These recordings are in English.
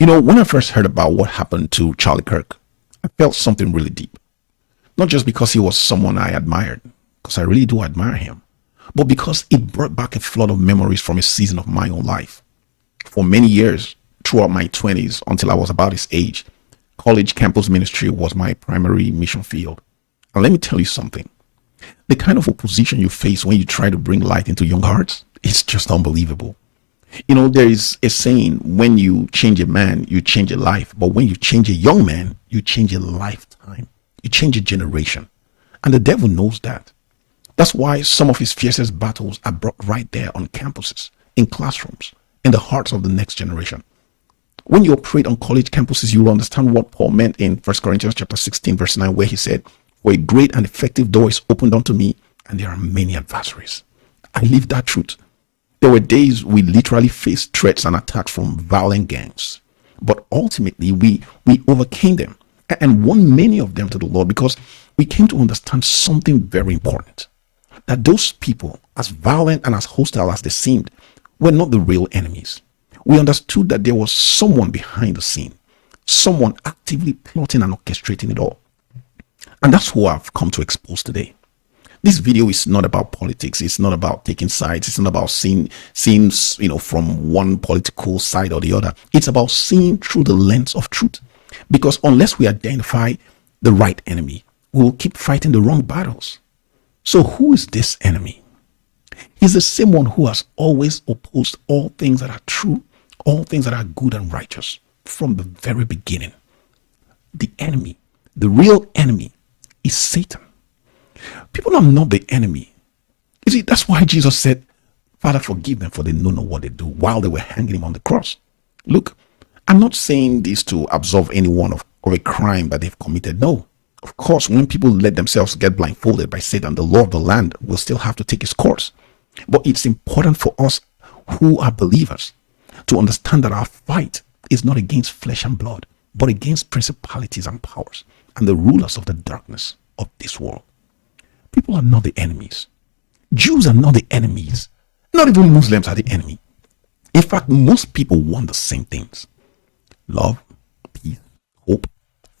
When I first heard about what happened to Charlie Kirk, I felt something really deep. Not just because he was someone I admired, because I really do admire him, but because it brought back a flood of memories from a season of my own life. For many years, throughout my 20s until I was about his age, college campus ministry was my primary mission field. And let me tell you something. The kind of opposition you face when you try to bring light into young hearts, it's just unbelievable. There is a saying, when you change a man, you change a life. But when you change a young man, you change a lifetime. You change a generation. And the devil knows that. That's why some of his fiercest battles are brought right there on campuses, in classrooms, in the hearts of the next generation. When you operate on college campuses, you will understand what Paul meant in 1 Corinthians chapter 16, verse 9, where he said, "For a great and effective door is opened unto me, and there are many adversaries." I live that truth. There were days we literally faced threats and attacks from violent gangs. But ultimately, we overcame them and won many of them to the Lord because we came to understand something very important. That those people, as violent and as hostile as they seemed, were not the real enemies. We understood that there was someone behind the scene, someone actively plotting and orchestrating it all. And that's who I've come to expose today. This video is not about politics. It's not about taking sides. It's not about seeing from one political side or the other. It's about seeing through the lens of truth. Because unless we identify the right enemy, we will keep fighting the wrong battles. So who is this enemy? He's the same one who has always opposed all things that are true, all things that are good and righteous from the very beginning. The enemy, the real enemy, is Satan. People are not the enemy. You see, that's why Jesus said, "Father, forgive them, for they know not what they do," while they were hanging him on the cross. Look, I'm not saying this to absolve anyone of a crime that they've committed. No. Of course, when people let themselves get blindfolded by Satan, the law of the land will still have to take its course. But it's important for us who are believers to understand that our fight is not against flesh and blood, but against principalities and powers and the rulers of the darkness of this world. People are not the enemies. Jews are not the enemies. Not even Muslims are the enemy. In fact, most people want the same things. Love, peace, hope,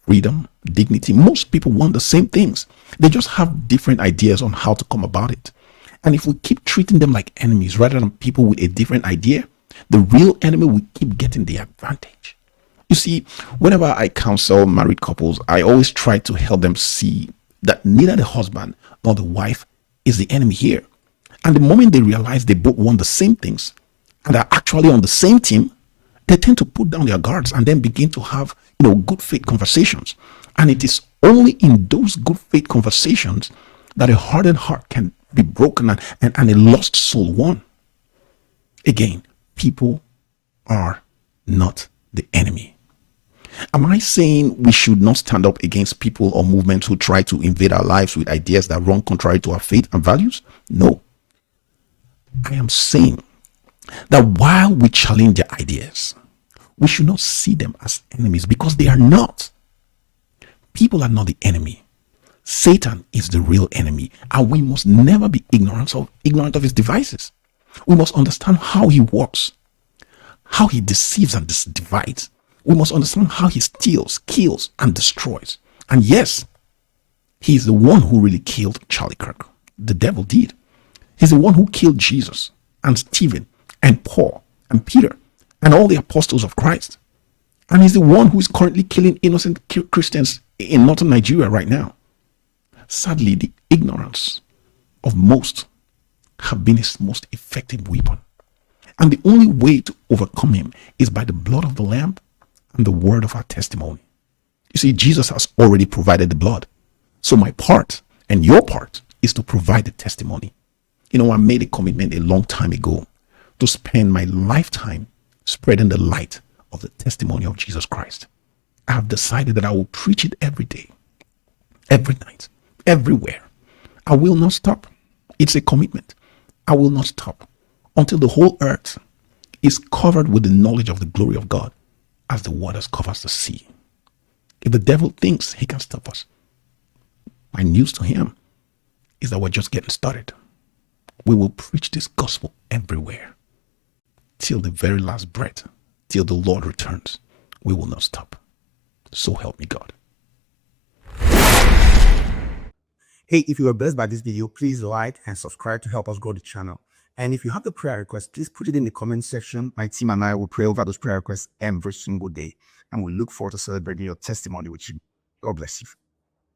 freedom, dignity. Most people want the same things. They just have different ideas on how to come about it. And if we keep treating them like enemies rather than people with a different idea, the real enemy will keep getting the advantage. You see, whenever I counsel married couples, I always try to help them see that neither the husband nor the wife is the enemy here. And the moment they realize they both want the same things and are actually on the same team, they tend to put down their guards and then begin to have, good faith conversations. And it is only in those good faith conversations that a hardened heart can be broken and a lost soul won. Again, people are not the enemy. Am I saying we should not stand up against people or movements who try to invade our lives with ideas that run contrary to our faith and values? No. I am saying that while we challenge their ideas, we should not see them as enemies, because they are not. People are not the enemy. Satan is the real enemy, and we must never be ignorant of his devices. We must understand how he works, how he deceives and divides. We must understand how he steals, kills, and destroys. And yes, he is the one who really killed Charlie Kirk. The devil did. He's the one who killed Jesus and Stephen and Paul and Peter and all the apostles of Christ. And he's the one who is currently killing innocent Christians in northern Nigeria right now. Sadly, the ignorance of most have been his most effective weapon. And the only way to overcome him is by the blood of the Lamb and the word of our testimony. You see, Jesus has already provided the blood. So my part and your part is to provide the testimony. I made a commitment a long time ago to spend my lifetime spreading the light of the testimony of Jesus Christ. I have decided that I will preach it every day, every night, everywhere. I will not stop. It's a commitment. I will not stop until the whole earth is covered with the knowledge of the glory of God as the waters covers the sea. If the devil thinks he can stop us, my news to him is that we're just getting started. We will preach this gospel everywhere till the very last breath, till the Lord returns. we will not stop. So help me God. Hey, if you were blessed by this video, please like and subscribe to help us grow the channel. And if you have the prayer request, please put it in the comment section. My team and I will pray over those prayer requests every single day. And we look forward to celebrating your testimony with you. God bless you.